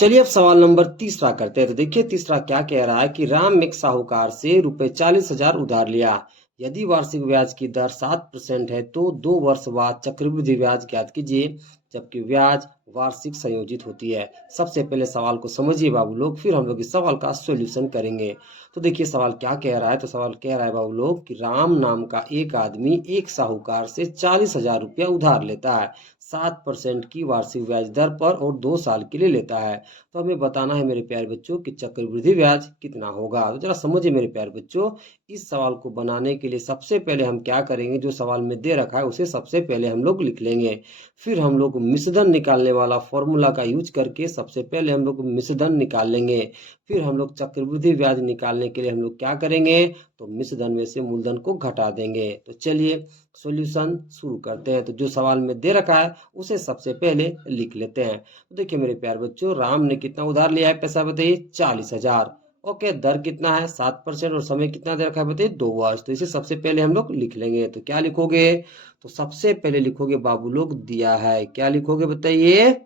चलिए अब सवाल नंबर तीसरा करते हैं। तो देखिए तीसरा क्या कह रहा है कि राम एक साहूकार से रुपए 40,000 उधार लिया। यदि वार्षिक ब्याज की दर 7% है तो 2 वर्ष बाद चक्रवृद्धि ब्याज ज्ञात कीजिए, जबकि ब्याज वार्षिक संयोजित होती है। सबसे पहले सवाल को समझिए बाबू लोग, फिर हम लोग इस सवाल का सॉल्यूशन करेंगे। तो देखिए सवाल क्या कह रहा है। तो सवाल कह रहा है बाबू लोग कि राम नाम का एक आदमी एक साहूकार से 40,000 रुपया उधार लेता है 7% की वार्षिक ब्याज दर पर और 2 साल के लिए लेता है। तो हमें बताना है मेरे प्यारे बच्चों कि चक्रवृद्धि ब्याज कितना होगा। तो जरा समझिए मेरे प्यारे बच्चों, इस सवाल को बनाने के लिए सबसे पहले हम क्या करेंगे, जो सवाल में दे रखा है उसे सबसे पहले हम लोग लिख लेंगे। फिर हम लोग मिश्रधन निकालने वाला फॉर्मूला का यूज करके सबसे पहले हम लोग मिश्रधन निकाल लेंगे। फिर हम लोग चक्रवृद्धि ब्याज निकालने के लिए हम लोग क्या करेंगे, तो मिश्रधन में से मूलधन को घटा देंगे। तो चलिए सॉल्यूशन शुरू करते हैं। तो जो सवाल में दे रखा है उसे सबसे पहले लिख लेते हैं। तो देखिए मेरे प्यारे बच्चों, राम ने कितना उधार लिया है, पैसा बताइए 40,000। ओके, दर कितना है 7% और समय कितना दे रखा है बताइए 2 वर्ष। तो इसे सबसे पहले हम लोग लिख लेंगे। तो क्या लिखोगे, तो सबसे पहले लिखोगे बाबू लोग दिया है। क्या लिखोगे बताइए,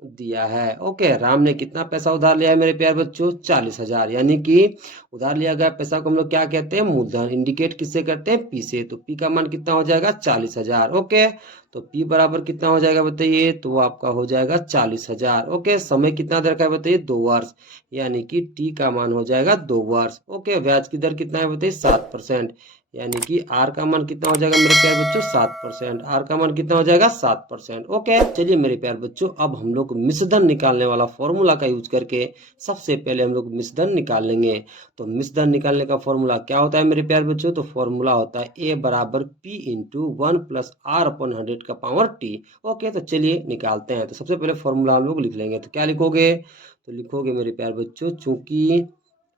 दिया है। ओके, राम ने कितना पैसा उधार लिया है मेरे प्यारे बच्चों, 40,000। यानी कि उधार लिया गया पैसा को हम लोग क्या कहते हैं, मूलधन। इंडिकेट किससे करते हैं, पी से। तो पी का मान कितना हो जाएगा 40,000। ओके, तो पी बराबर कितना हो जाएगा बताइए, तो वो आपका हो जाएगा 40,000। ओके, समय कितना दे रखा है बताइए 2 वर्ष, यानी कि टी का मान हो जाएगा 2 वर्ष। ओके, ब्याज की दर कितना है बताइए 7%, यानी कि आर का मान कितना हो जाएगा मेरे प्यारे बच्चों 7%। आर का मान कितना हो जाएगा 7%। ओके, चलिए मेरे प्यारे बच्चों, अब हम लोग मिश्रधन निकालने वाला फॉर्मूला का यूज करके सबसे पहले हम लोग मिश्रधन निकाल लेंगे। तो मिश्रधन निकालने का फॉर्मूला क्या होता है मेरे प्यारे बच्चों, तो फॉर्मूला होता है ए बराबर पी इंटू 1+r/100 का पावर टी। ओके, तो चलिए निकालते हैं। तो सबसे पहले फॉर्मूला हम लोग लिख लेंगे। तो क्या लिखोगे, तो लिखोगे मेरे प्यारे बच्चों, चूंकि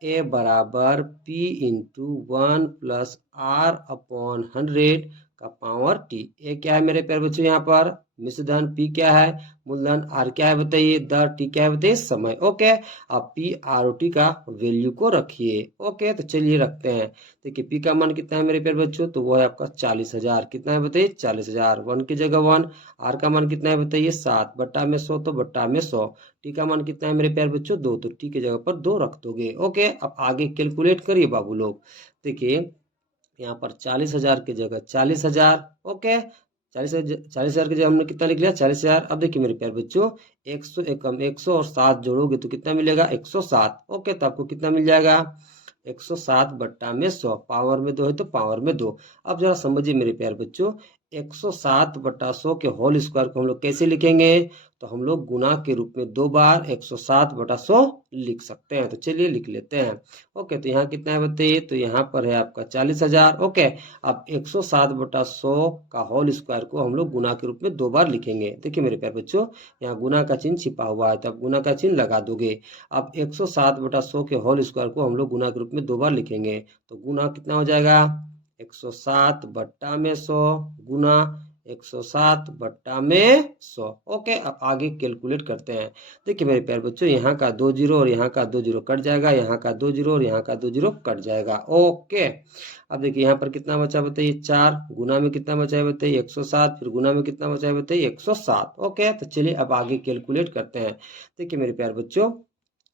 ए बराबर पी इंटू 1+r/100 का पावर टी। ए क्या है मेरे प्यारे बच्चों, यहाँ पर मिश्रधन, पी क्या है मूलधन, आर क्या है बताइए दर, टी क्या है बताइए समय। ओके, अब पी आर ओ टी का वैल्यू को रखिए। ओके, तो चलिए रखते हैं। देखिए पी का मान कितना है मेरे प्यारे बच्चों, तो वो है आपका 40,000। कितना है बताइए 40,000। 1 की जगह 1। आर का मान कितना है बताइए 7 बट्टा में 100, तो बट्टा में 100। टी का मान कितना है मेरे प्यारे बच्चों 2, तो टी की जगह पर 2 रख दोगे। ओके, अब आगे कैलकुलेट करिए बाबू लोग। देखिए यहाँ पर 40,000 की जगह 40,000। ओके, 40,000 की जगह हमने कितना लिख लिया 40,000। अब देखिए मेरे प्यारे बच्चों, 100 और 7 जोड़ोगे तो कितना मिलेगा 107। ओके, तो आपको कितना मिल जाएगा 107 बट्टा में 100। पावर में 2 है तो पावर में 2। अब जरा समझिए मेरे प्यारे बच्चों, 107 बट्टा 100 के होल स्क्वायर को हम लोग कैसे लिखेंगे, तो हम लोग गुना के रूप में 2 बार 107 बटा 100 लिख सकते हैं। तो चलिए लिख लेते हैं। ओके, तो यहाँ कितना है बताइए, तो यहाँ पर है आपका 40,000। ओके, अब 107 बटा 100 का होल स्क्वायर को हम लोग गुना के रूप में 2 बार लिखेंगे। देखिए मेरे प्यारे बच्चों, यहाँ गुना का चिन्ह छिपा हुआ है, तो आप गुना का चिन्ह लगा दोगे। अब 107 बटा 100 के होल स्क्वायर को हम लोग गुना के रूप में 2 बार लिखेंगे। तो गुना कितना हो जाएगा 107 बट्टा में 100 गुना 107 बट्टा में 100। ओके, अब आगे कैलकुलेट करते हैं। देखिए मेरे प्यारे बच्चों, यहाँ का 2 जीरो और यहाँ का 2 जीरो कट जाएगा, यहाँ का 2 जीरो और यहाँ का 2 जीरो कट जाएगा। ओके, अब देखिए यहाँ पर कितना बचा बताइए 4, गुना में कितना बचा है बताइए 107, फिर गुना में कितना बचा है बताइए 107। ओके, तो चलिए अब आगे कैलकुलेट करते हैं। देखिए मेरे प्यारे बच्चों,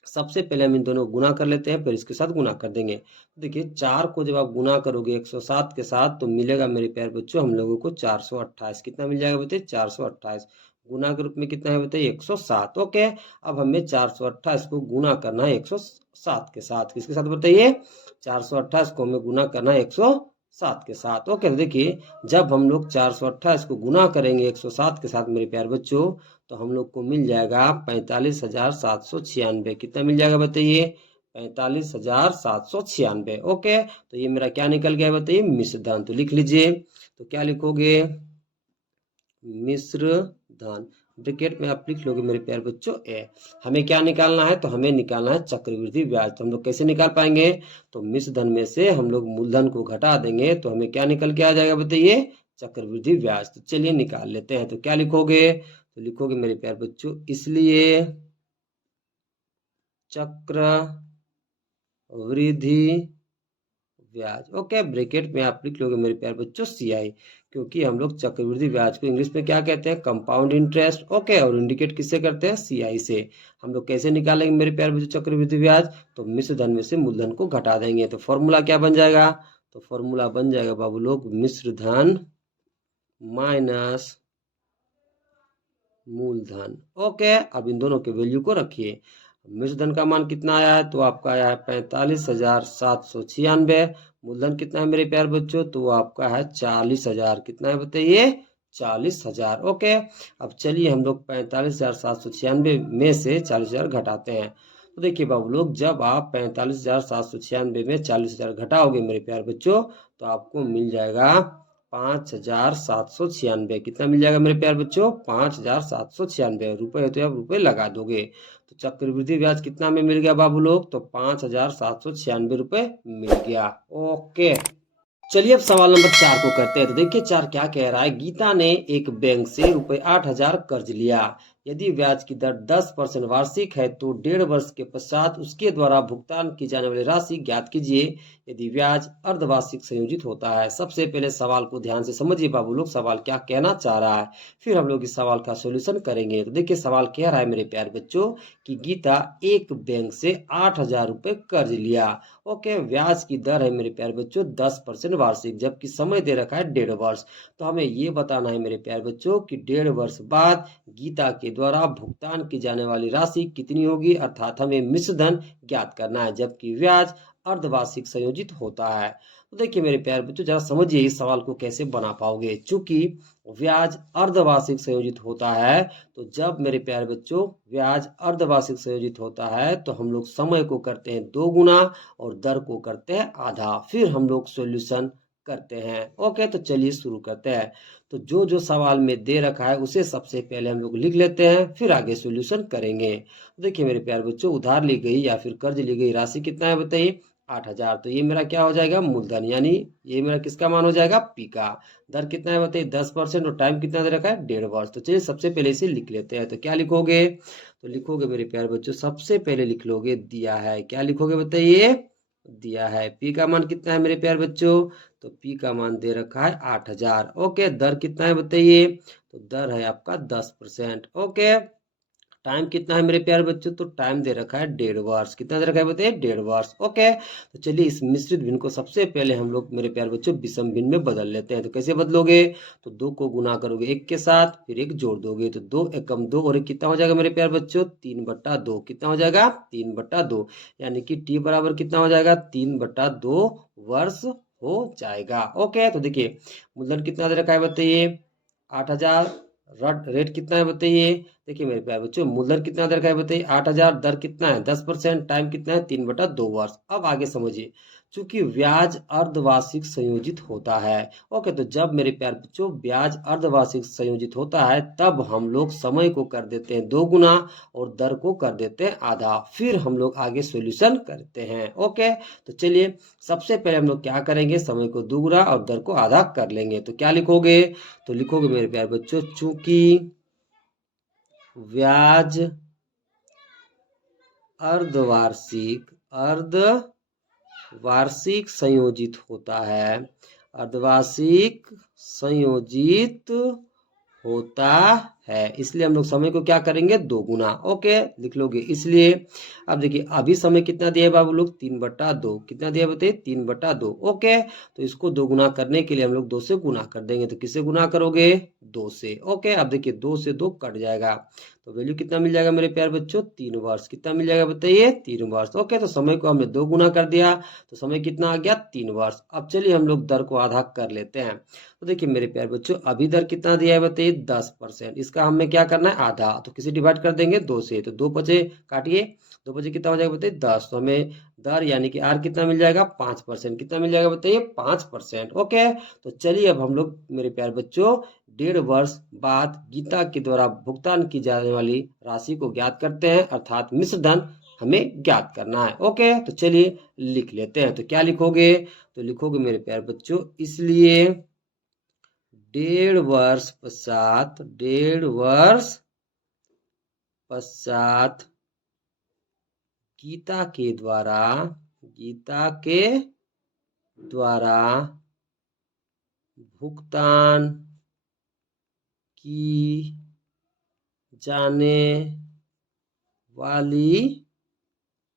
सबसे पहले हम इन दोनों को गुना कर लेते हैं, फिर इसके साथ गुना कर देंगे। देखिए 4 को जब आप गुना करोगे 107 के साथ, तो मिलेगा मेरे प्यारे बच्चों हम लोगों को 428। कितना मिल जाएगा बताइए 428। गुना के रूप में कितना है बताइए 107। ओके, अब हमें 428 को गुना करना है 107 के साथ। किसके साथ बताइए, 428 को हमें गुना करना है 107 के साथ। ओके, तो देखिए जब हम लोग 428 को गुना करेंगे 107 के साथ मेरे प्यारे बच्चों, तो हम लोग को मिल जाएगा 45,796। कितना मिल जाएगा बताइए 45,796। ओके, तो ये मेरा क्या निकल गया बताइए मिश्रधन। तो लिख लीजिए। तो क्या लिखोगे, मिश्रधन। ब्रैकेट में आप लिख लोगे मेरे प्यारे बच्चों ए। हमें क्या निकालना है, तो हमें निकालना है चक्रवृद्धि ब्याज। तो हम लोग कैसे निकाल पाएंगे, तो मिश्रधन में से हम लोग मूलधन को घटा देंगे, तो हमें क्या निकल के आ जाएगा बताइए चक्रवृद्धि ब्याज। तो चलिए निकाल लेते हैं। तो क्या लिखोगे, तो लिखोगे मेरे प्यारे बच्चों, इसलिए चक्रवृद्धि ब्याज। ओके, ब्रैकेट में आप लिख लोगे मेरे प्यारे बच्चों सी आई, क्योंकि हम लोग चक्रवृद्धि ब्याज को इंग्लिश में क्या कहते हैं, कंपाउंड इंटरेस्ट। ओके, और इंडिकेट किससे करते हैं, CI से। हम लोग कैसे निकालेंगे मेरे प्यारे बच्चों चक्रवृद्धि ब्याज, तो मिश्र धन में से मूलधन को घटा देंगे। तो फॉर्मूला क्या बन जाएगा, तो फॉर्मूला बन जाएगा बाबू लोग मिश्र धन माइनस मूलधन। ओके, अब इन दोनों के वैल्यू को रखिए। मिश्र धन का मान कितना आया है, तो आपका आया है 45,796। मूलधन कितना है मेरे प्यारे बच्चों, तो वो आपका है 40,000। कितना है बताइए, 40,000। ओके, अब चलिए हम लोग 45,796 में से 40,000 घटाते हैं। तो देखिए बाबू लोग, जब आप 45,796 में 40,000 घटाओगे मेरे प्यारे बच्चों, तो आपको मिल जाएगा 5,796। कितना मिल जाएगा मेरे प्यारे बच्चों, 5,796 रुपए है, तो आप रुपए लगा दोगे। तो चक्रवृद्धि ब्याज कितना में मिल गया बाबू लोग, तो 5,796 रुपए मिल गया। ओके, चलिए अब सवाल नंबर 4 को करते हैं। तो देखिए 4 क्या कह रहा है, गीता ने एक बैंक से रुपए 8,000 कर्ज लिया। यदि ब्याज की दर 10% वार्षिक है तो 1.5 वर्ष के पश्चात उसके द्वारा भुगतान की जाने वाली राशि ज्ञात कीजिए यदि ब्याज अर्धवार्षिक संयोजित होता है। सबसे पहले सवाल को ध्यान से समझिए बाबू लोग, सवाल क्या कहना चाह रहा है, फिर हम लोग इस सवाल का सोल्यूशन करेंगे। तो देखिए सवाल कह रहा है मेरे प्यारे बच्चों कि गीता एक बैंक से 8,000 रुपए कर्ज लिया। ओके, ब्याज की दर है मेरे प्यारे बच्चों 10% वार्षिक, जबकि समय दे रखा है 1.5 वर्ष। तो हमें ये बताना है मेरे प्यारे बच्चों कि 1.5 वर्ष बाद गीता के द्वारा भुगतान की जाने वाली राशि कितनी होगी, अर्थात हमें मिश्र धन ज्ञात करना है, जबकि ब्याज अर्धवार्षिक संयोजित होता है। तो देखिए मेरे प्यारे बच्चों, जरा समझिए इस सवाल को कैसे बना पाओगे। चूंकि ब्याज अर्धवार्षिक संयोजित होता है, तो जब मेरे प्यारे बच्चों ब्याज अर्धवार्षिक संयोजित होता है तो हम लोग समय को करते हैं 2 गुना और दर को करते हैं आधा, फिर हम लोग सॉल्यूशन करते हैं। ओके, तो चलिए शुरू करते हैं। तो जो जो सवाल में दे रखा है उसे सबसे पहले हम लोग लिख लेते हैं, फिर आगे सॉल्यूशन करेंगे। तो देखिए मेरे प्यारे बच्चों, उधार ली गई या फिर कर्ज ली गई राशि कितना है बताइए, 8,000। तो ये मेरा क्या हो जाएगा, मूलधन, यानी ये मेरा किसका मान हो जाएगा, पी का। दर कितना है बताइए, 10%, और टाइम कितना दे रखा है, 1.5 वर्ष। तो चलिए सबसे पहले इसे लिख लेते हैं। तो क्या लिखोगे, तो लिखोगे मेरे प्यारे बच्चों, सबसे पहले लिख लोगे दिया है। क्या लिखोगे बताइए, दिया है। पी का मान कितना है मेरे प्यारे बच्चों, तो पी का मान दे रखा है 8,000। ओके, दर कितना है बताइए, तो दर है आपका 10%। ओके, टाइम कितना है मेरे प्यारे बच्चों, तो टाइम दे रखा है 1.5 वर्ष। कितना दे रखा है बताइए, 1.5 वर्ष। ओके, तो चलिए इस मिश्रित भिन्न को सबसे पहले हम लोग मेरे प्यारे बच्चों विषम भिन्न में बदल लेते हैं। तो कैसे बदलोगे, तो 2 को गुना करोगे 1 के साथ, फिर 1 जोड़ दोगे, तो 2 एकम 2 और 1 कितना हो जाएगा मेरे प्यारे बच्चों, 3/2। कितना हो जाएगा, 3/2, यानी कि टी बराबर कितना हो जाएगा, 3/2 वर्ष हो जाएगा। ओके, तो देखिए मूलधन कितना दे रखा है बताइए, 8,000। रेट कितना है बताइए, देखिए मेरे प्यारे बच्चों मूलधन कितना दर का है बताइए, 8,000। दर कितना है 10%, टाइम कितना है 3/2 वर्ष। अब आगे समझिए, चूंकि ब्याज अर्धवार्षिक संयोजित होता है। ओके, तो जब मेरे प्यारे बच्चों ब्याज अर्धवार्षिक संयोजित होता है तब हम लोग समय को कर देते हैं 2 गुना और दर को कर देते हैं आधा, फिर हम लोग आगे सॉल्यूशन करते हैं। ओके, तो चलिए सबसे पहले हम लोग क्या करेंगे, समय को 2 गुना और दर को आधा कर लेंगे। तो क्या लिखोगे, तो लिखोगे मेरे प्यारे बच्चों, चूंकि ब्याज अर्धवार्षिक संयोजित होता है, अर्धवार्षिक संयोजित होता है, इसलिए हम लोग समय को क्या करेंगे 2 गुना। ओके, लिख लोगे इसलिए। अब देखिए अभी समय कितना दिया है बाबू लोग, 3/2। कितना दिया बताइए, 3/2। ओके, तो इसको 2 गुना करने के लिए हम लोग 2 से गुना कर देंगे। तो किससे गुना करोगे, 2 से। ओके, अब देखिए 2 से 2 कट जाएगा, तो वैल्यू कितना मिल जाएगा मेरे प्यारे बच्चों, 3 वर्ष। कितना मिल जाएगा बताइए, 3 वर्ष। ओके, तो समय को हमने 2 गुना कर दिया, तो समय कितना आ गया, 3 वर्ष। अब चलिए हम लोग दर को आधा कर लेते हैं। तो देखिए मेरे प्यारे बच्चों अभी दर कितना दिया है बताइए, 10%। इसका हमें क्या करना है, आधा। तो किसे डिवाइड कर देंगे, 2 से। तो 2 बचे काटिए, 2 बचे कितना हो जाएगा बताइए, 10। तो हमें दर यानी कि आर कितना मिल जाएगा, 5%। कितना मिल जाएगा बताइए, 5%। ओके, तो चलिए अब हम लोग मेरे प्यारे बच्चों 1.5 वर्ष बाद गीता के द्वारा भुगतान की जाने वाली राशि को ज्ञात करते हैं, अर्थात मिश्र धन हमें ज्ञात करना है। ओके, तो चलिए लिख लेते हैं। तो क्या लिखोगे, तो लिखोगे मेरे प्यारे बच्चों, इसलिए 1.5 वर्ष पश्चात, 1.5 वर्ष पश्चात गीता के द्वारा भुगतान की जाने वाली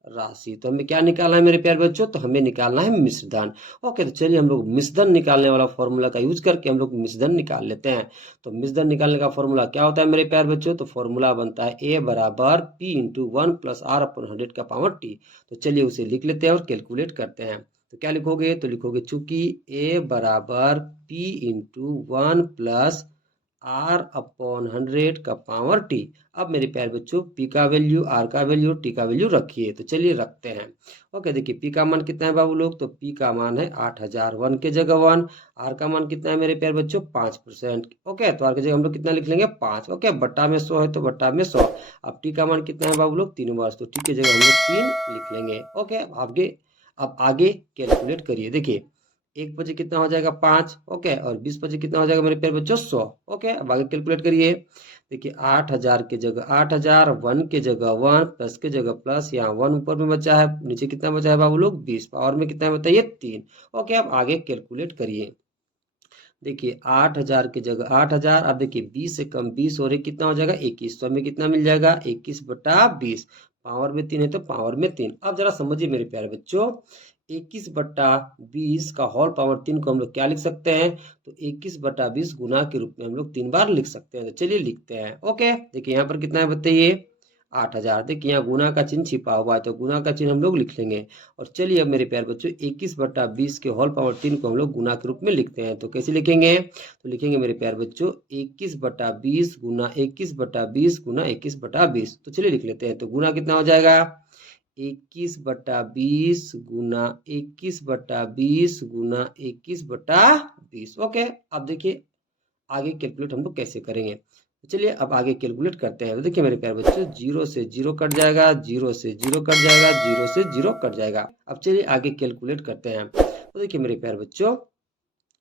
राशि। तो हमें क्या निकालना है मेरे प्यारे बच्चों? तो हमें निकालना है मिश्रधन। ओके, तो चलिए हम लोग मिश्रधन निकालने वाला फॉर्मूला का यूज करके हम लोग मिश्रधन निकाल लेते हैं। तो मिश्रधन निकालने का फॉर्मूला क्या होता है मेरे प्यारे बच्चों? तो फॉर्मूला बनता है ए बराबर पी इंटू 1+r/100 का पावर टी। तो चलिए उसे लिख लेते हैं और कैलकुलेट करते हैं। तो क्या लिखोगे? तो लिखोगे चूंकि ए बराबर पी इंटू 1+r/100 का पावर टी। अब मेरे प्यारे बच्चों पी का वैल्यू, आर का वैल्यू, टी का वैल्यू रखिए। तो चलिए रखते हैं। ओके, देखिए पी का मान कितना है बाबू लोग? तो पी का मान है 8000, 1 के जगह 1। आर का मान कितना है मेरे प्यारे बच्चों? 5%। ओके, तो आर की जगह हम लोग कितना लिख लेंगे? 5। ओके, बट्टा में 100 है तो बट्टा में 100। अब टी का मान कितना है बाबू लोग? 3 वर्ष, तो टी की जगह हम लोग 3 लिख लेंगे। ओके, अब आगे कैलकुलेट करिए। देखिए 1 बजे कितना हो जाएगा? 5। ओके, और 20 बजे कितना हो जाएगा मेरे प्यारे बच्चों? 100। ओके, अब आगे कैलकुलेट करिए। देखिए 8000 के जगह 8000, 1 के जगह 1, प्लस के जगह प्लस, यहाँ 1 ऊपर में बचा है, नीचे कितना बचा है बाबू लोग? 20। पावर में कितना है बताइए? 3। ओके, अब आगे कैलकुलेट करिए। देखिए 8000 की जगह 8000, अब देखिए 20 से कम 20 और एक कितना हो जाएगा? 21। तो हमें कितना मिल जाएगा? 21/20। पावर में 3 है तो पावर में 3। अब जरा समझिए मेरे प्यारे बच्चों, 21/20 का होल पावर 3 को हम लोग क्या लिख सकते हैं? तो 21/20 गुना के रूप में हम लोग 3 बार लिख सकते हैं। तो चलिए लिखते हैं। ओके, देखिए यहाँ पर कितना है बताइए? 8000। देखिए यहाँ गुना का चिन्ह छिपा हुआ है तो गुना का चिन्ह हम लोग लिख लेंगे। और चलिए अब मेरे प्यारे बच्चों 21/20 के होल पावर 3 को हम लोग गुना के रूप में लिखते हैं। तो कैसे लिखेंगे? तो लिखेंगे मेरे प्यारे बच्चों 21/20 गुना 21/20 गुना 21/20। तो चलिए लिख लेते हैं। तो गुना कितना हो जाएगा? 21/20 गुना 21/20 गुना 21/20। ओके, अब देखिए आगे कैलकुलेट हम लोग कैसे करेंगे। तो चलिए अब आगे कैलकुलेट करते हैं। तो देखिए मेरे प्यारे बच्चों 0 से 0 कट जाएगा, 0 से 0 कट जाएगा, 0 से 0 कट जाएगा। अब चलिए आगे कैलकुलेट करते हैं। तो देखिए मेरे प्यारे बच्चों,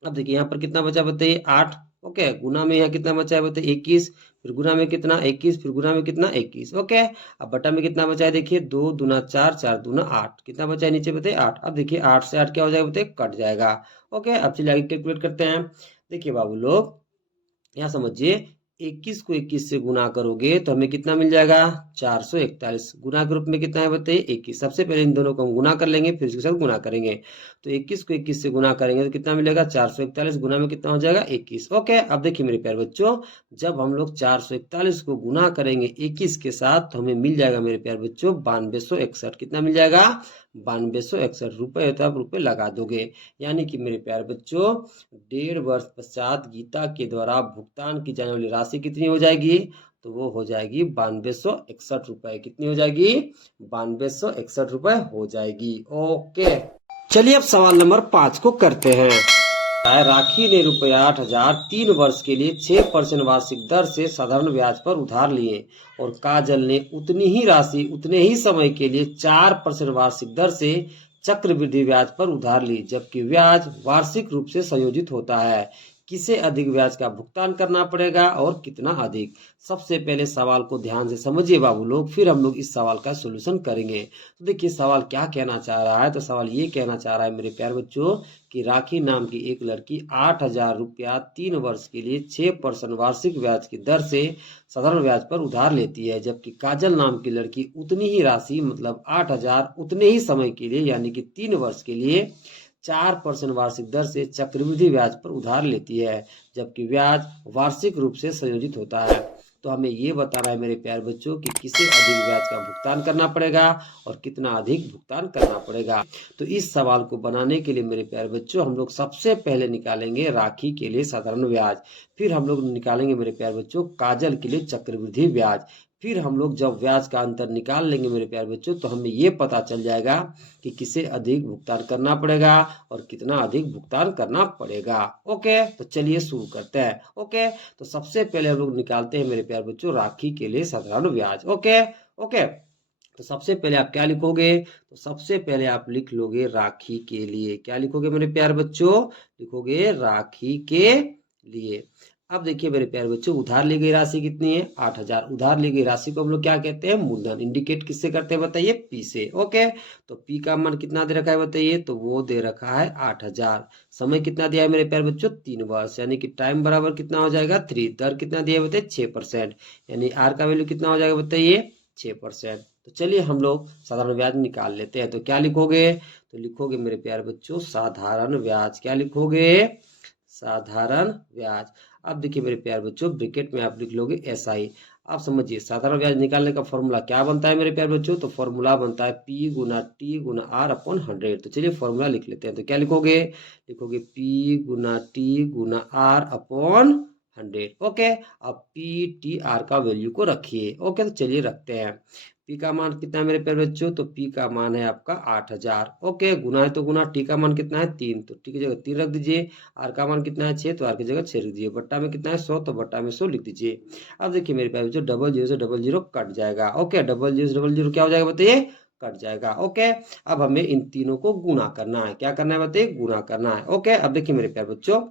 अब देखिए यहाँ पर कितना बचा बताइए? 8। ओके, गुना में यहाँ कितना बचा है बताइए? 21। फिर गुना में कितना? 21। फिर गुना में कितना? 21। ओके, अब बटा में कितना बचा है? देखिए 2 दूना 4, 4 दूना 8। कितना बचा है नीचे बताइए? 8। अब देखिए 8 से 8 क्या हो जाएगा बताइए? कट जाएगा। ओके, अब चलिए आगे कैलकुलेट करते हैं। देखिए बाबू लोग यहाँ समझिए 21 को 21 से गुना करोगे तो हमें कितना मिल जाएगा? 441। गुना के रूप में कितना है बताइए? 21। सबसे पहले इन दोनों को हम गुना कर लेंगे, फिर इसके साथ गुना करेंगे। तो 21 को 21 से गुना करेंगे तो कितना मिलेगा? 441। गुना में कितना हो जाएगा? 21। ओके, अब देखिए मेरे प्यारे बच्चों, जब हम लोग 441 को गुना करेंगे 21 के साथ तो हमें मिल जाएगा मेरे प्यारे बच्चों 9261। कितना मिल जाएगा? 9261 रुपये। तो आप रुपये लगा दोगे, यानी कि मेरे प्यारे बच्चों 1.5 वर्ष पश्चात गीता के द्वारा भुगतान की जाने वाली राशि कितनी हो जाएगी? तो वो हो जाएगी 9261 रुपए। कितनी हो जाएगी? 9261 रुपए हो जाएगी। ओके, चलिए अब सवाल नंबर 5 को करते हैं। राखी ने रुपया 8000 3 वर्ष के लिए 6% वार्षिक दर से साधारण ब्याज पर उधार लिए और काजल ने उतनी ही राशि उतने ही समय के लिए 4% वार्षिक दर से चक्रवृद्धि ब्याज पर उधार ली, जबकि ब्याज वार्षिक रूप से संयोजित होता है। किसे अधिक ब्याज का भुगतान करना पड़ेगा और कितना अधिक? सबसे पहले सवाल को ध्यान से समझिए बाबू लोग, फिर हम लोग इस सवाल का सॉल्यूशन करेंगे। तो देखिए सवाल क्या कहना चाह रहा है। तो सवाल ये कहना चाह रहा है मेरे प्यारे बच्चों कि राखी नाम की एक लड़की 8000 रुपया 3 वर्ष के लिए 6% वार्षिक ब्याज की दर से साधारण ब्याज पर उधार लेती है, जबकि काजल नाम की लड़की उतनी ही राशि मतलब 8000 उतने ही समय के लिए यानी कि 3 वर्ष के लिए 4% वार्षिक दर से चक्रवृद्धि ब्याज पर उधार लेती है, जबकि ब्याज वार्षिक रूप से संयोजित होता है। तो हमें ये बता रहा है मेरे प्यारे बच्चों कि किसे अधिक ब्याज का भुगतान करना पड़ेगा और कितना अधिक भुगतान करना पड़ेगा। तो इस सवाल को बनाने के लिए मेरे प्यारे बच्चों हम लोग सबसे पहले निकालेंगे राखी के लिए साधारण ब्याज, फिर हम लोग निकालेंगे मेरे प्यारे बच्चों काजल के लिए चक्रवृद्धि ब्याज, फिर हम लोग जब ब्याज का अंतर निकाल लेंगे मेरे प्यारे बच्चों तो हमें ये पता चल जाएगा कि किसे अधिक भुगतान करना पड़ेगा और कितना अधिक भुगतान करना पड़ेगा। ओके, तो चलिए शुरू करते हैं। ओके, तो सबसे पहले हम लोग निकालते हैं मेरे प्यारे बच्चों राखी के लिए साधारण ब्याज। ओके ओके, तो सबसे पहले आप क्या लिखोगे? तो सबसे पहले आप लिख लोगे राखी के लिए। क्या लिखोगे मेरे प्यारे बच्चों? लिखोगे राखी के लिए। अब देखिए मेरे प्यारे बच्चों, उधार ली गई राशि कितनी है? 8,000। उधार ली गई राशि को हम लोग क्या कहते हैं? मूलधन। इंडिकेट किससे करते हैं बताइए? पी से। ओके, तो पी का मान कितना दे रखा है बताइए? तो वो दे रखा है 8,000। समय कितना दिया है मेरे प्यारे बच्चों? 3 वर्ष, यानी कि टाइम बराबर कितना हो जाएगा? 3। दर कितना दिया है बताइए? 6%, यानी आर का वैल्यू कितना हो जाएगा बताइए? 6%। तो चलिए हम लोग साधारण ब्याज निकाल लेते हैं। तो क्या लिखोगे? तो लिखोगे मेरे प्यारे बच्चों साधारण ब्याज। क्या लिखोगे? साधारण ब्याज। अब देखिए मेरे प्यारे बच्चों, ब्रैकेट में आप लिख लोगे SI। आप समझिए साधारण ब्याज निकालने का फॉर्मूला क्या बनता है मेरे प्यारे बच्चों? तो फॉर्मूला बनता है P गुना T गुना R अपॉन 100। तो चलिए फॉर्मूला लिख लेते हैं। तो क्या लिखोगे? लिखोगे P गुना T गुना R अपॉन 100। ओके, अब PTR का वैल्यू को रखिए। ओके, तो चलिए रखते हैं। पी का मान कितना है मेरे प्यारे बच्चों? तो पी का मान है आपका 8,000। ओके, गुना है तो गुना। टी का मान कितना है? 3, तो टी की जगह 3 रख दीजिए। आर का मान कितना है? 6, तो आर की जगह 6 लिख दीजिए। बट्टा में कितना है? 100, तो बट्टा में 100 लिख दीजिए। अब देखिए मेरे प्यारे बच्चों, 00 से 00 कट जाएगा। ओके, 00 से 00 क्या हो जाएगा बताइए? कट जाएगा। ओके, अब हमें इन तीनों को गुना करना है। क्या करना है बताइए? गुना करना है। ओके, अब देखिए मेरे प्यारे बच्चों,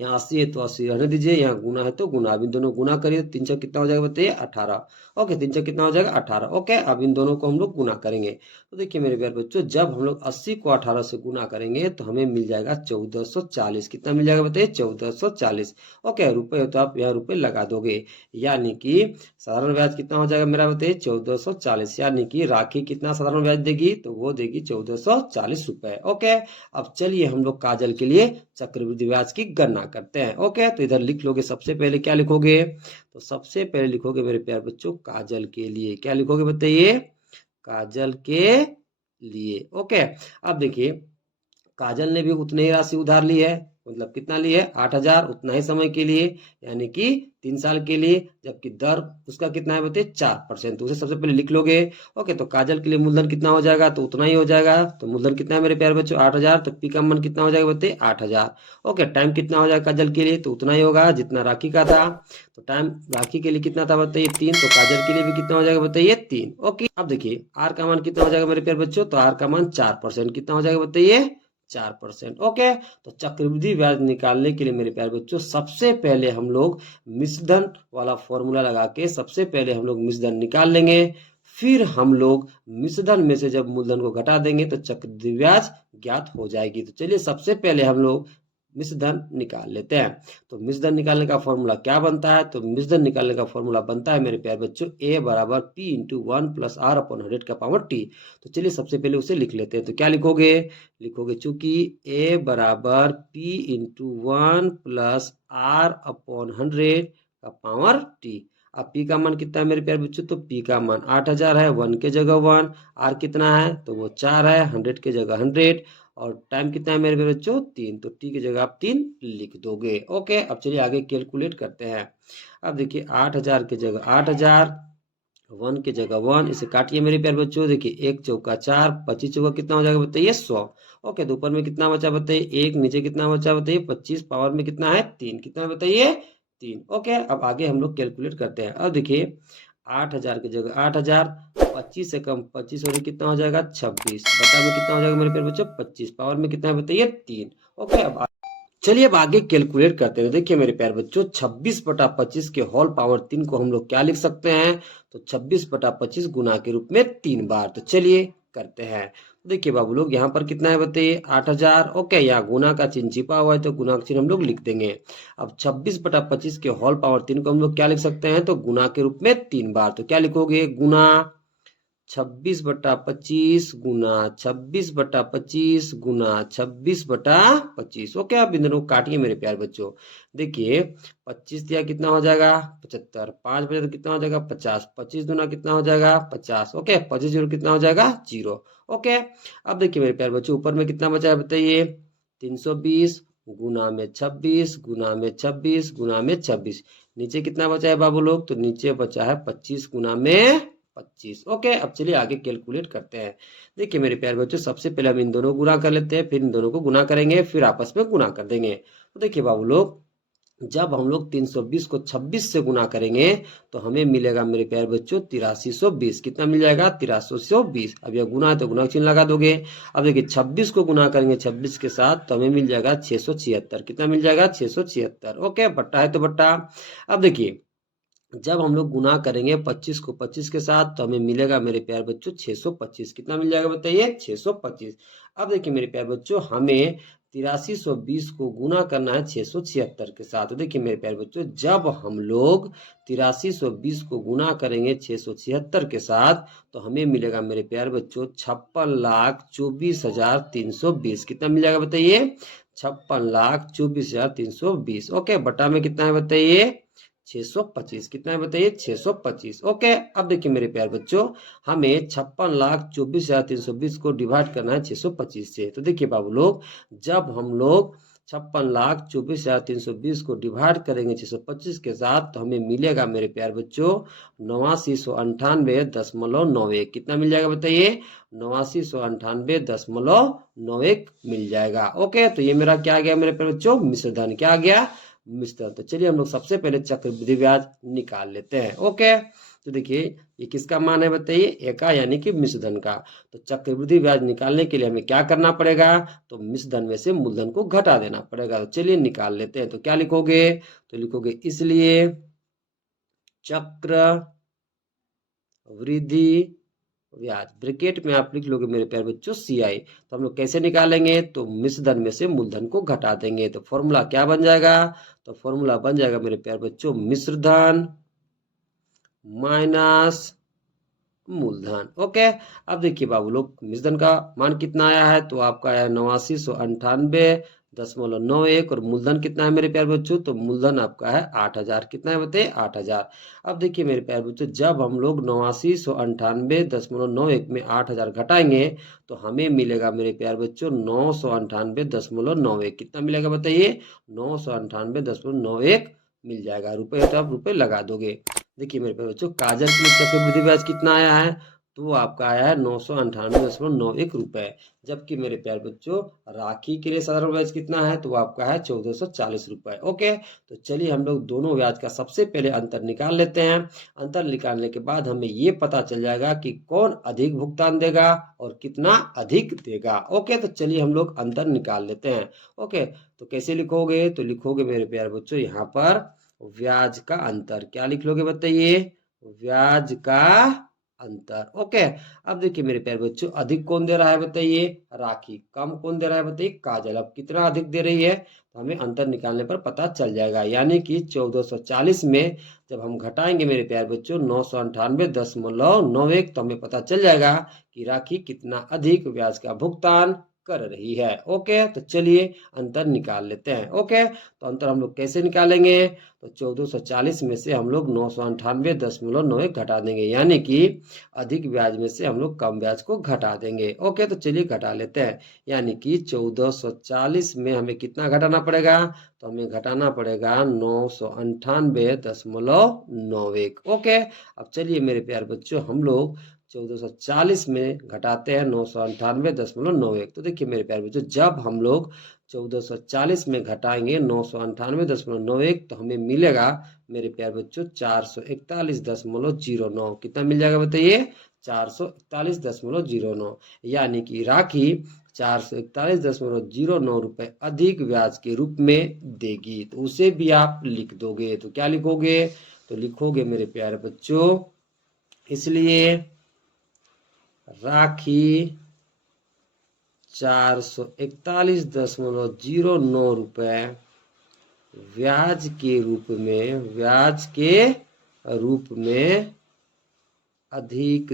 यहाँ 80 है तो 80 रहने दीजिए, यहाँ गुना है तो गुना। अब इन दोनों गुना करिए तो 3 छक कितना हो जाएगा बताइए? 18। ओके, 3 छक कितना हो जाएगा? 18। ओके, अब इन दोनों को हम लोग गुना करेंगे। तो देखिए मेरे प्यारे बच्चों, जब हम लोग 80 को 18 से गुना करेंगे तो हमें मिल जाएगा 1440। कितना मिल जाएगा बताइए? 1440। ओके, रुपए हो तो आप यहाँ रुपए लगा दोगे, यानी कि साधारण ब्याज कितना हो जाएगा मेरा बताइए? 1440। यानी कि राखी कितना साधारण ब्याज देगी? तो वो देगी 1440 रुपए। ओके, अब चलिए हम लोग काजल के लिए चक्रवृद्धि ब्याज की गणना करते हैं। ओके, तो इधर लिख लोगे। सबसे पहले क्या लिखोगे? तो सबसे पहले लिखोगे मेरे प्यारे बच्चों काजल के लिए। क्या लिखोगे बताइए? काजल के लिए। ओके, अब देखिए काजल ने भी उतनी ही राशि उधार ली है। मतलब कितना ली है? 8,000, उतना ही समय के लिए, यानी कि 3 साल के लिए। जबकि दर उसका कितना है बताइए? 4%। तो उसे सबसे पहले लिख लोगे। ओके, तो काजल के लिए मूलधन कितना हो जाएगा? तो उतना ही हो जाएगा। तो मूलधन कितना है मेरे प्यारे बच्चों? 8,000। तो पी का मान कितना हो जाएगा बताइए? 8,000। ओके, टाइम कितना हो जाएगा काजल के लिए? तो उतना ही होगा जितना राखी का था। तो टाइम राखी के लिए कितना था बताइए? 3। तो काजल के लिए भी कितना हो जाएगा बताइए? 3। ओके, अब देखिए आर का मान कितना हो जाएगा मेरे प्यारे बच्चों? तो आर का मान 4%। कितना हो जाएगा बताइए? 4%। ओके, तो चक्रवृद्धि ब्याज निकालने के लिए मेरे प्यारे बच्चों सबसे पहले हम लोग मिश्रधन वाला फॉर्मूला लगा के सबसे पहले हम लोग मिश्रधन निकाल लेंगे। फिर हम लोग मिश्रधन में से जब मूलधन को घटा देंगे तो चक्रवृद्धि ब्याज ज्ञात हो जाएगी। तो चलिए सबसे पहले हम लोग मिश्रधन निकाल लेते हैं। तो मिश्रधन निकालने का फॉर्मूला क्या बनता है? तो मिश्रधन निकालने का फॉर्मूला बनता है मेरे प्यारे बच्चों A बराबर P into 1 plus R upon 100 का पावर T। तो चलिए सबसे पहले उसे लिख लेते हैं। तो क्या लिखोगे? लिखोगे चूंकि A बराबर P into 1 plus R upon 100 का पावर T। अब P का मान कितना है मेरे प्यारे बच्चों? तो P का मान 8,000 है। 1 के जगह 1, R कितना है? तो वो 4 है। 100 के जगह 100, और टाइम कितना है मेरे बच्चों? 3। तो टी की जगह आप 3 लिख दोगे। ओके, अब चलिए आगे कैलकुलेट करते हैं। अब देखिए 8,000 की जगह 8,000, 1 की जगह 1, इसे काटिए मेरे प्यारे बच्चों। देखिए 1 चौका 4, 25 चौका कितना हो जाएगा बताइए? 100। ओके, तो ऊपर में कितना बचा बताइए? 1, नीचे कितना बचा बताइए? 25, पावर में कितना है? 3। कितना बताइए? 3। ओके, अब आगे हम लोग कैलकुलेट करते हैं। अब देखिए 8,000 की जगह 8,000, 25 से कम 25 और कितना हो जाएगा? 26। बटा में कितना हो जाएगा मेरे प्यारे बच्चों? 25, पावर में कितना है बताइए? 3। ओके, अब चलिए अब आगे कैलकुलेट करते हैं। देखिए मेरे प्यारे बच्चों 26 बटा 25 के होल पावर 3 को हम लोग क्या लिख सकते हैं? तो 26 बटा 25 गुना के रूप में 3 बार। तो चलिए करते हैं। देखिए बाबू लोग यहाँ पर कितना है बताइए? 8,000। ओके, यहाँ गुना का चिन्ह छिपा हुआ है तो गुना का चिन्ह हम लोग लिख देंगे। अब 26 बटा 25 के होल पावर 3 को हम लोग क्या लिख सकते हैं? तो गुना के रूप में 3 बार। तो क्या लिखोगे? गुना 26 बटा 25 गुना 26 बटा 25 गुना 26 बटा 25। ओके, अब इन दोनों को काटिए मेरे प्यारे बच्चों। देखिए 25 दिया कितना हो जाएगा? 75। 5 बजे तो कितना हो जाएगा? 50। 25 दूना कितना हो जाएगा? 50। ओके, 25 जीरो कितना हो जाएगा? 0। ओके, अब देखिए मेरे प्यारे बच्चों ऊपर में कितना बचा है बताइए? 320 गुना में 26 गुना में 26 गुना में 26। नीचे कितना बचा है बाबू लोग? तो नीचे बचा है 25 गुना में 25। ओके, अब चलिए आगे कैलकुलेट करते हैं। देखिए मेरे प्यारे बच्चों सबसे पहले हम इन दोनों को गुना कर लेते हैं, फिर इन दोनों को गुना करेंगे, फिर आपस में गुना कर देंगे। तो देखिए बाबू लोग जब हम लोग 320 को 26 से गुना करेंगे तो हमें मिलेगा मेरे प्यारे बच्चों 8320। कितना मिल जाएगा? 8320। अब यह गुना है तो गुना चिन्ह लगा दोगे। अब देखिए 26 को गुना करेंगे 26 के साथ तो हमें मिल जाएगा 676। कितना मिल जाएगा? 676। ओके, बट्टा है तो बट्टा। अब देखिए जब हम लोग गुना करेंगे 25 को 25 के साथ तो हमें मिलेगा मेरे प्यारे बच्चों 625। कितना मिल जाएगा बताइए? 625। अब देखिए मेरे प्यारे बच्चों हमें 8320 को गुना करना है 676 के साथ। तो देखिए मेरे प्यारे बच्चों जब हम लोग 8320 को गुना करेंगे 676 के साथ तो हमें मिलेगा मेरे प्यारे बच्चों 56,24,320। कितना मिल जाएगा बताइए? 56,24,320। ओके, बटा में कितना है बताइए? 625। कितना है बताइए? 625। ओके, अब देखिए मेरे प्यारे बच्चों हमें 56,24,320 को डिवाइड करना है 625 से। तो देखिए बाबू लोग जब हम लोग 56,24,320 को डिवाइड करेंगे 625 के साथ तो हमें मिलेगा मेरे प्यारे बच्चों 8998.91। कितना मिल जाएगा बताइए? 8998.91 मिल जाएगा। ओके, तो ये मेरा क्या आ गया मेरे प्यारे बच्चों? मिश्र धन। क्या आ गया? मिश्र। तो चलिए हम लोग सबसे पहले चक्रवृद्धि ब्याज निकाल लेते हैं। ओके, तो देखिए ये किसका मान है बताइए? ए का, यानी कि मिश्र धन का। तो चक्रवृद्धि ब्याज निकालने के लिए हमें क्या करना पड़ेगा? तो मिश्र धन में से मूलधन को घटा देना पड़ेगा। तो चलिए निकाल लेते हैं। तो क्या लिखोगे? तो लिखोगे इसलिए चक्र वृद्धि ब्याज, ब्रैकेट में आप लिख लोगे मेरे प्यारे बच्चों CI। तो हम लोग कैसे निकालेंगे? तो मिश्र धन में से मूलधन को घटा देंगे। तो फॉर्मूला क्या बन जाएगा? तो फॉर्मूला बन जाएगा मेरे प्यारे बच्चों मिश्र धन माइनस मूलधन। ओके, अब देखिए बाबू लोग मिश्र धन का मान कितना आया है? तो आपका आया 8998.91 और मूलधन कितना है मेरे प्यारे बच्चों? तो मूलधन आपका है 8000। कितना है बताइए? 8000। अब देखिए मेरे प्यारे बच्चों जब हम लोग 8998.91 में 8000 घटाएंगे तो हमें मिलेगा मेरे प्यारे बच्चों 998.91। कितना मिलेगा बताइए? 998.91 मिल जाएगा। रुपए तो आप रुपए लगा दोगे। देखिए मेरे प्यारे बच्चों काजल के लिए चक्रवृद्धि ब्याज कितना आया है? तो वो आपका आया है 998.91 रुपए। जबकि मेरे प्यारे बच्चों राखी के लिए साधारण ब्याज कितना है? तो वो आपका है 1440 रुपए। ओके, तो चलिए हम लोग दोनों ब्याज का सबसे पहले अंतर निकाल लेते हैं। अंतर निकालने के बाद हमें ये पता चल जाएगा कि कौन अधिक भुगतान देगा और कितना अधिक देगा। ओके, तो चलिए हम लोग अंतर निकाल लेते हैं। ओके, तो कैसे लिखोगे? तो लिखोगे मेरे प्यारे बच्चों यहाँ पर ब्याज का अंतर। क्या लिख लोगे बताइए? ब्याज का अंतर। ओके, अब देखिए मेरे प्यारे बच्चों अधिक कौन दे रहा है बताइए? राखी। कम कौन दे रहा है बताइए? काजल। अब कितना अधिक दे रही है? तो हमें अंतर निकालने पर पता चल जाएगा, यानी कि 1440 में जब हम घटाएंगे मेरे प्यारे बच्चों 998.91 तो हमें पता चल जाएगा कि राखी कितना अधिक ब्याज का भुगतान कर रही है। ओके, तो चलिए अंतर निकाल लेते हैं। ओके, तो अंतर हम लोग कैसे निकालेंगे? तो 1440 में से हम लोग 998.91 घटा देंगे, यानी कि अधिक ब्याज में से हम लोग कम ब्याज को घटा देंगे। ओके, तो चलिए घटा लेते हैं। यानी कि 1440 में हमें कितना घटाना पड़ेगा? तो हमें घटाना पड़ेगा 998.91। ओके, अब चलिए मेरे प्यारे बच्चों हम लोग 1440 में घटाते हैं 998.91। तो देखिए मेरे प्यारे बच्चों जब हम लोग 1440 में घटाएंगे 998.91 तो हमें मिलेगा मेरे प्यारे बच्चों 441.09। कितना मिल जाएगा बताइए? 441.09, यानी कि राखी 441.09 रुपए अधिक ब्याज के रूप में देगी। तो उसे भी आप लिख दोगे। तो क्या लिखोगे? तो लिखोगे मेरे प्यारे बच्चों इसलिए राखी 441.09 रुपए ब्याज के रूप में अधिक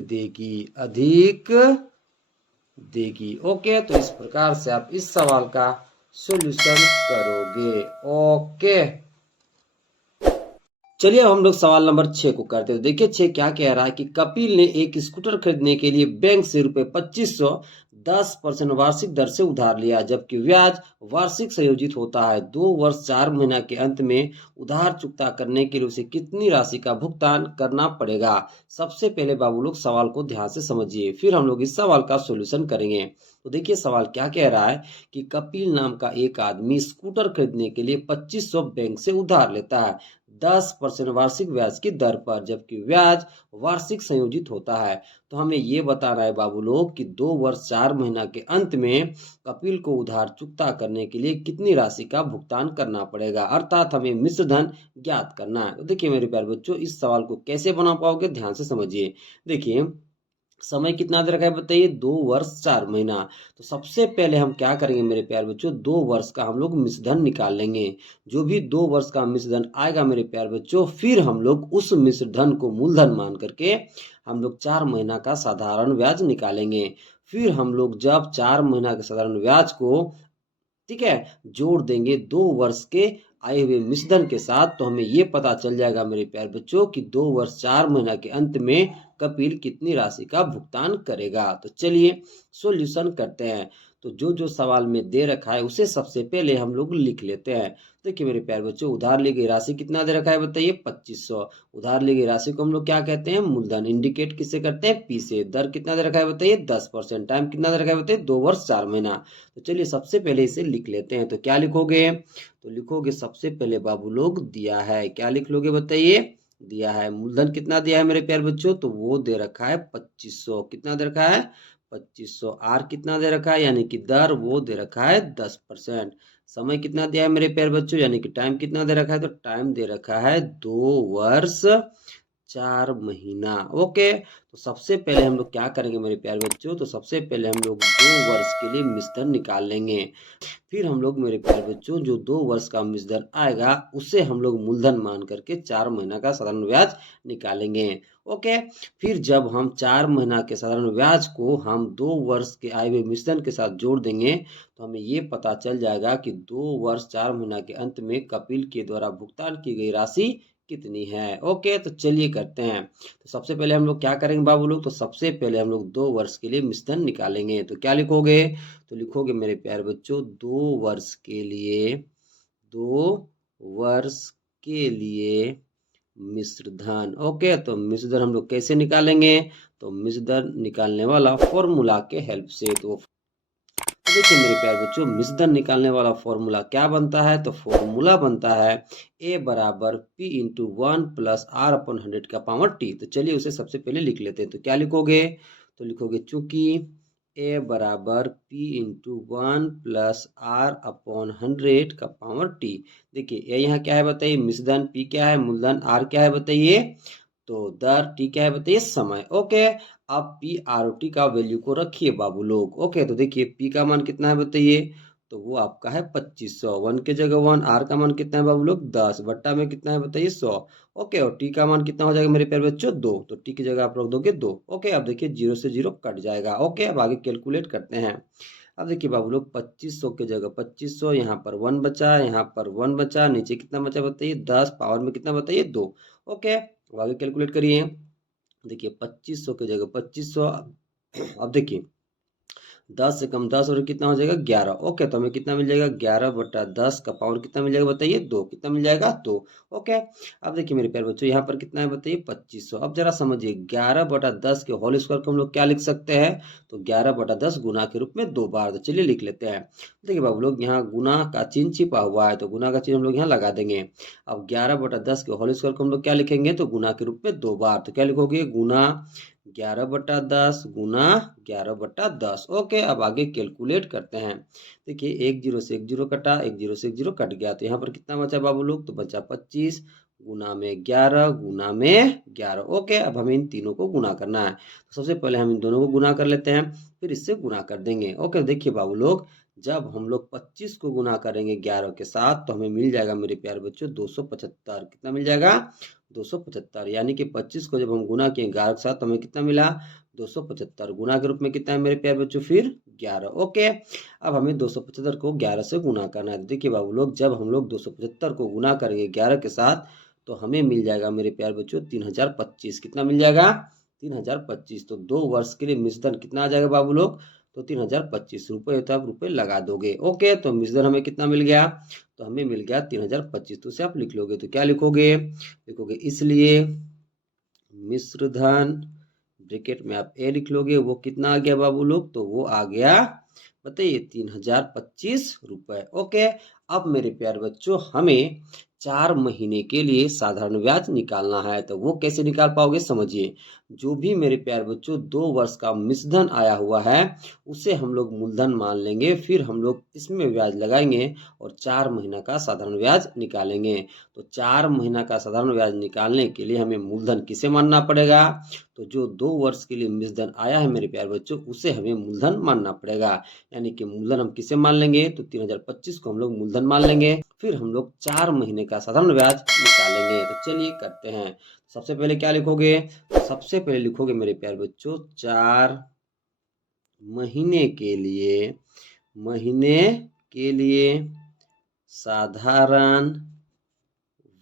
देगी। ओके, तो इस प्रकार से आप इस सवाल का सॉल्यूशन करोगे। ओके, चलिए अब हम लोग सवाल नंबर 6 को करते हैं। देखिए 6 क्या कह रहा है कि कपिल ने एक स्कूटर खरीदने के लिए बैंक से रुपए 2500 10% वार्षिक दर से उधार लिया, जबकि ब्याज वार्षिक संयोजित होता है। 2 वर्ष 4 महीना के अंत में उधार चुकता करने के लिए उसे कितनी राशि का भुगतान करना पड़ेगा। सबसे पहले बाबू लोग सवाल को ध्यान से समझिए, फिर हम लोग इस सवाल का सॉल्यूशन करेंगे। तो देखिए सवाल क्या कह रहा है कि कपिल नाम का एक आदमी स्कूटर खरीदने के लिए 2500 बैंक से उधार लेता है 10% वार्षिक ब्याज की दर पर, जबकि ब्याज वार्षिक संयोजित होता है। तो हमें ये बताना है बाबू लोग कि 2 वर्ष 4 महीना के अंत में कपिल को उधार चुकता करने के लिए कितनी राशि का भुगतान करना पड़ेगा, अर्थात हमें मिश्र धन ज्ञात करना है। तो देखिए मेरे प्यारे बच्चों, इस सवाल को कैसे बना पाओगे, ध्यान से समझिए। देखिए समय कितना दे रखा है बताइए, 2 वर्ष 4 महीना। तो सबसे पहले हम क्या करेंगे मेरे प्यारे बच्चों, 2 वर्ष का हम लोग मिश्रधन निकाल लेंगे। जो भी 2 वर्ष का मिश्रधन आएगा मेरे प्यारे बच्चों, फिर हम लोग उस मिश्रधन को मूलधन मान करके हम लोग 4 महीना का साधारण ब्याज निकालेंगे। फिर हम लोग जब 4 महीना के साधारण ब्याज को, ठीक है, जोड़ देंगे 2 वर्ष के आए हुए मिश्रधन के साथ, तो हमें ये पता चल जाएगा मेरे प्यारे बच्चों कि 2 वर्ष 4 महीना के अंत में कपिल कितनी राशि का भुगतान करेगा। तो चलिए सॉल्यूशन करते हैं। तो जो जो सवाल में दे रखा है उसे सबसे पहले हम लोग लिख लेते हैं। देखिए मेरे प्यारे बच्चों, उधार ली गई राशि कितना दे रखा है बताइए, 2500। उधार ली गई राशि को हम लोग क्या कहते हैं, मूलधन। इंडिकेट किससे करते हैं, पी से। दर कितना दे रखा है बताइए, 10%। टाइम कितना दे रखा है बताइए, 2 वर्ष 4 महीना। तो चलिए सबसे पहले इसे लिख लेते हैं। तो क्या लिखोगे, तो लिखोगे सबसे पहले बाबू लोग दिया है, क्या लिख लोगे बताइए, दिया है। मूलधन कितना दिया है मेरे प्यारे बच्चों, तो वो दे रखा है 2500। कितना दे रखा है, 2500। आर कितना दे रखा है, यानी कि दर, वो दे रखा है 10%। समय कितना दिया है मेरे प्यारे बच्चों, यानी कि टाइम कितना दे रखा है, तो टाइम दे रखा है 2 वर्ष 4 महीना। ओके, तो सबसे पहले हम लोग क्या करेंगे मेरे प्यारे बच्चों, तो सबसे पहले हम लोग 2 वर्ष के लिए मिश्रधन निकाल लेंगे। फिर हम लोग मेरे प्यारे बच्चों जो 2 वर्ष का मिश्रधन आएगा उसे हम लोग मूलधन मान करके 4 महीना का साधारण ब्याज निकालेंगे। ओके, फिर जब हम 4 महीना के साधारण ब्याज को हम 2 वर्ष के आए हुए मिश्रधन के साथ जोड़ देंगे, तो हमें ये पता चल जाएगा कि 2 वर्ष 4 महीना के अंत में कपिल के द्वारा भुगतान की गई राशि कितनी है। ओके, तो चलिए करते हैं। तो सबसे पहले हम लोग क्या करेंगे बाबू लोग, तो सबसे पहले हम लोग 2 वर्ष के लिए मिश्रधन निकालेंगे। तो क्या लिखोगे, तो लिखोगे मेरे प्यारे बच्चों 2 वर्ष के लिए, 2 वर्ष के लिए मिश्रधन। ओके, तो मिश्रधन हम लोग कैसे निकालेंगे, तो मिश्रधन निकालने वाला फॉर्मूला के हेल्प से। तो देखिए मेरे प्यारे बच्चों, मिश्रधन निकालने वाला फॉर्मूला क्या बनता है, तो फॉर्मूला बनता है a बराबर p इंटू 1 प्लस आर अपन 100 का पावर t। तो चलिए उसे सबसे पहले लिख लेते हैं। तो क्या लिखोगे, तो लिखोगे चूंकि a बराबर p into 1 plus r upon 100 का पावर t। देखिए a यहाँ क्या है बताइए, मिश्रधन, p क्या है मूलधन, r क्या है बताइए, तो दर, t क्या है बताइए समय। ओके, अब पी आर ओ टी का वैल्यू को रखिए बाबू लोग। ओके, तो देखिए पी का मान कितना है बताइए, तो वो आपका है 2500। 1 के जगह 1। आर का मान कितना है बाबू लोग, 10 बट्टा में कितना है बताइए 100। ओके, और टी का मान कितना हो जाएगा मेरे प्यारे बच्चों, 2। तो टी की जगह आप रख दोगे 2। ओके, अब देखिए 0 से 0 कट जाएगा। ओके, अब आगे कैलकुलेट करते हैं। अब देखिए बाबू लोग 2500 के जगह 2500, यहाँ पर 1 बचा, यहाँ पर 1 बचा, नीचे कितना बचा बताइए 10, पावर में कितना बताइए 2। ओके, अब आगे कैलकुलेट करिए। देखिए 2500 की जगह 2500। अब देखिए 10 से कम 10 और कितना हो जाएगा 11। ओके, तो हमें कितना मिल जाएगा 11 बटा 10 का पावर कितना मिल जाएगा बताइए 2। कितना मिल जाएगा 2। ओके, अब देखिए मेरे प्यारे बच्चों यहाँ पर कितना है बताइए 2500। अब जरा समझिए 11 बटा 10 के होल स्क्वायर को हम लोग क्या लिख सकते हैं, तो 11 बटा 10 गुना के रूप में 2 बार। तो चलिए लिख लेते हैं। देखिए बाबू लोग यहाँ गुना का चिन्ह छिपा हुआ है, तो गुना का चिन्ह हम लोग यहाँ लगा देंगे। अब 11 बटा 10 के होल स्क्वायर को हम लोग क्या लिखेंगे, तो गुना के रूप में 2 बार। तो क्या लिखोगे, गुना 11 बटा 10 गुना 11 बटा 10। ओके, अब आगे कैलकुलेट करते हैं। देखिए 1 0 से 1 0 कटा, 1 0 से 1 0 कट गया, तो यहाँ पर कितना बचा बाबू लोग, तो बचा 25 गुना में 11 गुना में 11। ओके, अब हमें इन तीनों को गुना करना है। तो सबसे पहले हम इन दोनों को गुना कर लेते हैं, फिर इससे गुना कर देंगे। ओके, देखिए बाबू लोग जब हम लोग 25 को गुना करेंगे 11 के साथ, तो हमें मिल जाएगा मेरे प्यारे बच्चों 275। कितना मिल जाएगा, 275। यानी कि 25 को जब हम गुना किए 11 के साथ, तो हमें कितना मिला 275। गुना के रूप में कितना है मेरे प्यारे बच्चों, फिर 11। ओके, अब हमें 275 को 11 से गुना करना है। देखिए बाबू लोग जब हम लोग 275 को गुना करेंगे 11 के साथ, तो हमें मिल जाएगा मेरे प्यारे बच्चों 3025। कितना मिल जाएगा, 3025। तो 2 वर्ष के लिए मिश्रधन कितना आ जाएगा बाबू लोग, तो 3025 रुपये, तो आप रुपये लगा दोगे। ओके, तो मिश्रधन हमें कितना मिल गया, तो हमें मिल गया 3025। तो उसे आप लिख लोगे, तो क्या लिखोगे, लिखोगे इसलिए मिश्रधन, ब्रैकेट में आप ए लिख लोगे, वो कितना आ गया बाबू लोग, तो वो आ गया, बताइए 3025 रुपये। ओके, अब मेरे प्यारे बच्चों हमें 4 महीने के लिए साधारण ब्याज निकालना है, तो वो कैसे निकाल पाओगे, समझिए। जो भी मेरे प्यारे बच्चों 2 वर्ष का मिश्रधन आया हुआ है उसे हम लोग मूलधन मान लेंगे, फिर हम लोग इसमें ब्याज लगाएंगे और 4 महीना का साधारण ब्याज निकालेंगे। तो 4 महीना का साधारण ब्याज निकालने के लिए हमें मूलधन किसे मानना पड़ेगा, तो जो 2 वर्ष के लिए मिश्रधन आया है मेरे प्यारे बच्चों उसे हमें मूलधन मानना पड़ेगा। यानी कि मूलधन हम किसे मान लेंगे, तो 3025 को हम लोग मूलधन मान लेंगे, फिर हम लोग 4 महीने का साधारण ब्याज निकालेंगे। तो चलिए करते हैं। सबसे पहले क्या लिखोगे, सबसे पहले लिखोगे मेरे प्यारे बच्चों 4 महीने के लिए साधारण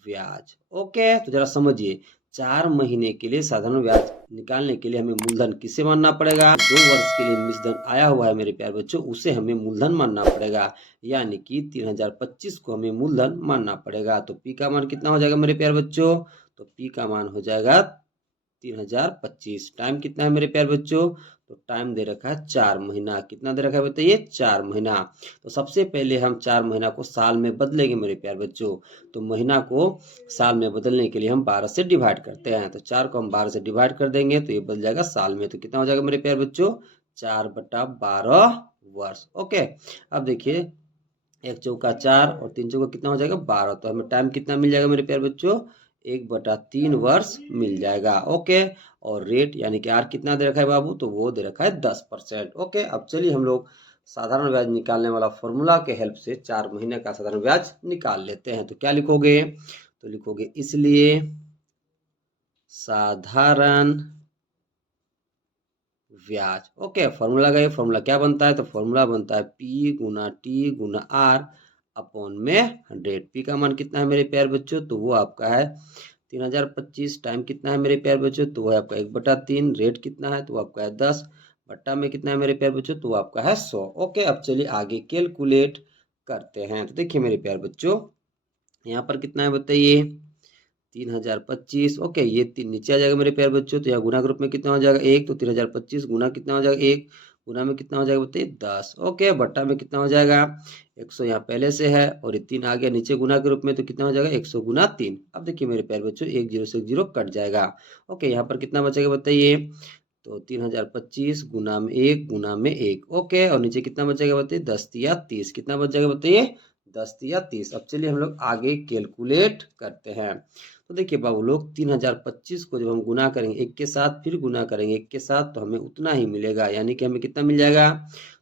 ब्याज। ओके, तो जरा समझिए, 4 महीने के लिए साधारण ब्याज निकालने के लिए हमें मूलधन किसे मानना पड़ेगा, 2 वर्ष के लिए मिश्रधन आया हुआ है मेरे प्यारे बच्चों उसे हमें मूलधन मानना पड़ेगा, यानी कि 3025 को हमें मूलधन मानना पड़ेगा। तो पी का मान कितना हो जाएगा मेरे प्यारे बच्चों, तो पी का मान हो जाएगा 3025। टाइम कितना है मेरे प्यारे बच्चों, तो टाइम दे रखा है 4 महीना। कितना दे रखा है बताइए, 4 महीना। तो सबसे पहले हम 4 महीना को साल में बदलेंगे मेरे प्यारे बच्चों। तो महीना को साल में बदलने के लिए हम 12 से डिवाइड करते हैं, तो 4 को हम 12 से डिवाइड कर देंगे तो ये बदल जाएगा साल में। तो कितना हो जाएगा मेरे प्यारे बच्चों, 4/12 वर्ष। ओके, अब देखिए 1 चौका 4 और 3 चौका कितना हो जाएगा 12, तो हमें टाइम कितना मिल जाएगा मेरे प्यारे बच्चों, 1/3 वर्ष मिल जाएगा। ओके, और रेट यानी कि आर कितना दे रखा है बाबू, तो वो दे रखा है 10%। ओके, अब चलिए हम लोग साधारण ब्याज निकालने वाला फॉर्मूला के हेल्प से 4 महीने का साधारण ब्याज निकाल लेते हैं। तो क्या लिखोगे, तो लिखोगे इसलिए साधारण ब्याज। ओके, फॉर्मूला का ये फॉर्मूला क्या बनता है, तो फॉर्मूला बनता है P गुना T गुना R अपॉन में 100। पी का मान कितना है मेरे प्यारे बच्चों, तो वो आपका है 3025। टाइम कितना है मेरे प्यारे बच्चों, तो वो है आपका 1/3। रेट कितना है, तो वो आपका है 10, बट्टा में कितना है मेरे प्यारे बच्चों, तो वो आपका है 100। ओके, अब चलिए आगे कैलकुलेट करते हैं। तो देखिए मेरे प्यारे बच्चों यहाँ पर कितना है बताइए, 3025। ओके, ये 3 नीचे आ जाएगा मेरे प्यारे बच्चों, तो यहाँ गुना के रूप में कितना हो जाएगा 1, तो 3025 गुना कितना हो जाएगा 1, गुना में कितना हो जाएगा बताइए 10। ओके, बट्टा में कितना हो जाएगा 100 यहाँ पहले से है और ये 3 आ गया नीचे गुना के रूप में, तो कितना हो जाएगा 100 गुना 3। अब देखिए मेरे प्यारे बच्चों 1 0 से 1 0 कट जाएगा। ओके, यहाँ पर कितना बचेगा बताइए, तो 3025 गुना में 1 गुना में 1। ओके, और नीचे कितना बचेगा बताइए 10 या 30। कितना बच जाएगा बताइए 10 या 30। अब चलिए हम लोग आगे कैलकुलेट करते हैं। तो देखिए बाबू लोग 3025 को जब हम गुना करेंगे 1 के साथ, फिर गुना करेंगे 1 के साथ, तो हमें उतना ही मिलेगा, यानी कि हमें कितना मिल जाएगा,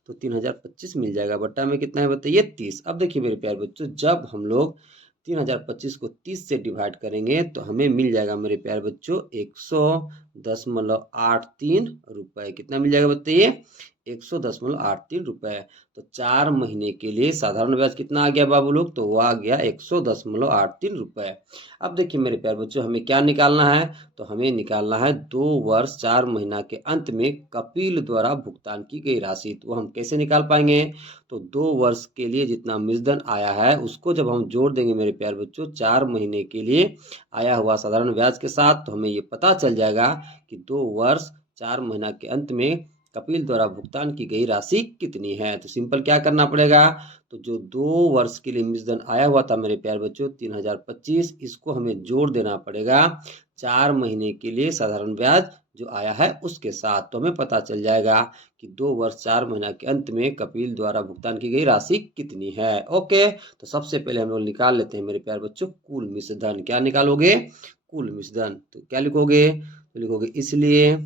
तो 3025 मिल जाएगा। बट्टा में कितना है बताइए 30। अब देखिए मेरे प्यारे बच्चों जब हम लोग 3025 को 30 से डिवाइड करेंगे तो हमें मिल जाएगा मेरे प्यारे बच्चों 100.83 रुपए। कितना मिल जाएगा बताइए 100.83 रुपए। तो 4 महीने के लिए साधारण ब्याज कितना आ गया बाबू लोग, तो वो आ गया 100.83 रुपए। अब देखिए मेरे प्यारे बच्चों हमें क्या निकालना है, तो हमें निकालना है 2 वर्ष 4 महीना के अंत में कपिल द्वारा भुगतान की गई राशि। तो हम कैसे निकाल पाएंगे, तो 2 वर्ष के लिए जितना मिश्रधन आया है उसको जब हम जोड़ देंगे मेरे प्यारे बच्चों 4 महीने के लिए आया हुआ साधारण ब्याज के साथ, तो हमें ये पता चल जाएगा कि 2 वर्ष 4 महीना के अंत में कपिल द्वारा भुगतान की गई राशि कितनी है। तो सिंपल क्या करना पड़ेगा, तो जो 2 वर्ष के लिए मिश्रधन आया हुआ था मेरे प्यारे बच्चों 3025, इसको हमें जोड़ देना पड़ेगा 4 महीने के लिए साधारण ब्याज जो आया है उसके साथ। तो हमें पता चल जाएगा कि 2 वर्ष 4 महीना के अंत में कपिल द्वारा भुगतान की गई राशि कितनी है। ओके, तो सबसे पहले हम लोग निकाल लेते हैं मेरे प्यारे बच्चों कुल मिश्रधन। क्या निकालोगे, कुल मिश्रधन। तो क्या लिखोगे, तो लिखोगे इसलिए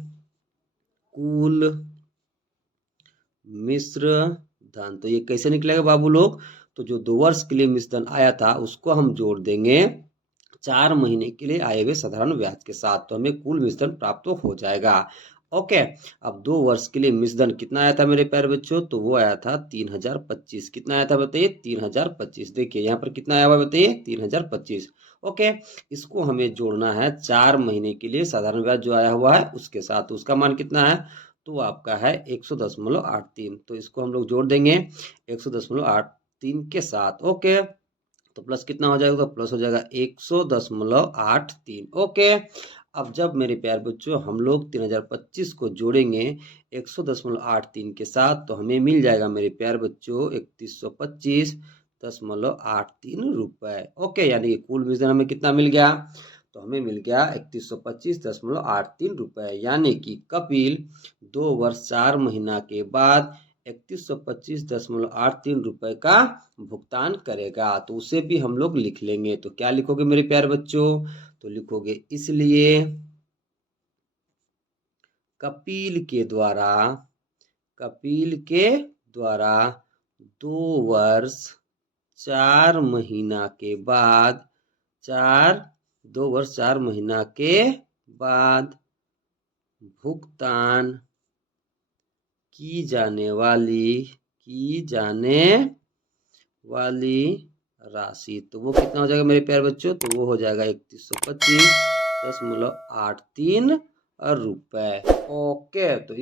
कुल मिश्रधन। तो ये कैसे निकलेगा बाबू लोग, तो जो 2 वर्ष के लिए मिश्रधन आया था उसको हम जोड़ देंगे 4 महीने के लिए आए हुए साधारण ब्याज के साथ, तो हमें कुल मिश्रधन प्राप्त हो जाएगा। ओके, अब 2 वर्ष के लिए मिश्रधन कितना आया था मेरे प्यारे बच्चों, तो वो आया था 3025। कितना आया था बताइए 3025। देखिए यहाँ पर कितना आया हुआ बताइए 3025। ओके, इसको हमें जोड़ना है 4 महीने के लिए साधारण ब्याज जो आया हुआ है उसके साथ। उसका मान कितना है, तो वो आपका है 110.83। तो इसको हम लोग जोड़ देंगे 110.83 के साथ। ओके, तो प्लस कितना हो जाएगा, तो प्लस हो जाएगा 100.83। ओके, अब जब मेरे प्यार बच्चों हम लोग 3025 को जोड़ेंगे 100.83 के साथ, तो हमें मिल जाएगा मेरे प्यार बच्चों 3125.83 रुपए। ओके, यानी कि कुल विजन हमें कितना मिल गया, तो हमें मिल गया 3125.83 रुपए। यानी कि कपिल 2 वर्ष 4 महीना के बाद 3125.83 रुपए का भुगतान करेगा। तो उसे भी हम लोग लिख लेंगे। तो क्या लिखोगे मेरे प्यारे बच्चों, तो लिखोगे इसलिए कपिल के द्वारा 2 वर्ष 4 महीना के बाद 2 वर्ष 4 महीना के बाद भुगतान की जाने वाली राशि, तो वो कितना हो जाएगा मेरे प्यारे बच्चों, तो वो हो जाएगा 3125.83 रुपए। ओके, तो